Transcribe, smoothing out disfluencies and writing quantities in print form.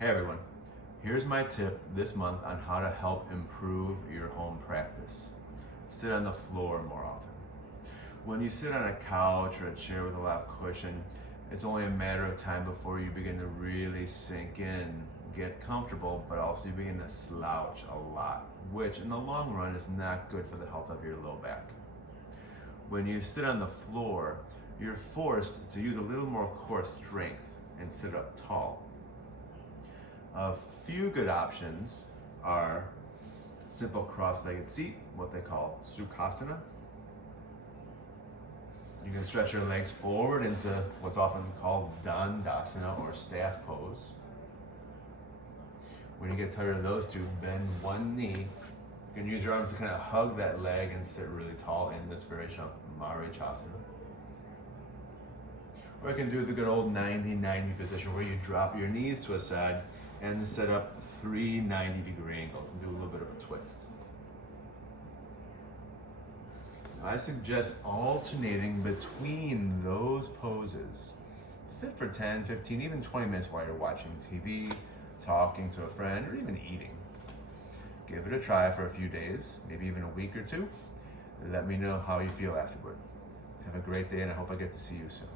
Hey everyone, here's my tip this month on how to help improve your home practice. Sit on the floor more often. When you sit on a couch or a chair with a lot of cushion, it's only a matter of time before you begin to really sink in, get comfortable, but also you begin to slouch a lot, which in the long run is not good for the health of your low back. When you sit on the floor, you're forced to use a little more core strength and sit up tall. A few good options are simple cross-legged seat, what they call Sukhasana. You can stretch your legs forward into what's often called Dandasana or staff pose. When you get tired of those two, bend one knee. You can use your arms to kind of hug that leg and sit really tall in this variation of Marichyasana. Or you can do the good old 90-90 position where you drop your knees to a side and set up 3 90-degree angles and do a little bit of a twist. I suggest alternating between those poses. Sit for 10, 15, even 20 minutes while you're watching TV, talking to a friend, or even eating. Give it a try for a few days, maybe even a week or two. Let me know how you feel afterward. Have a great day, and I hope I get to see you soon.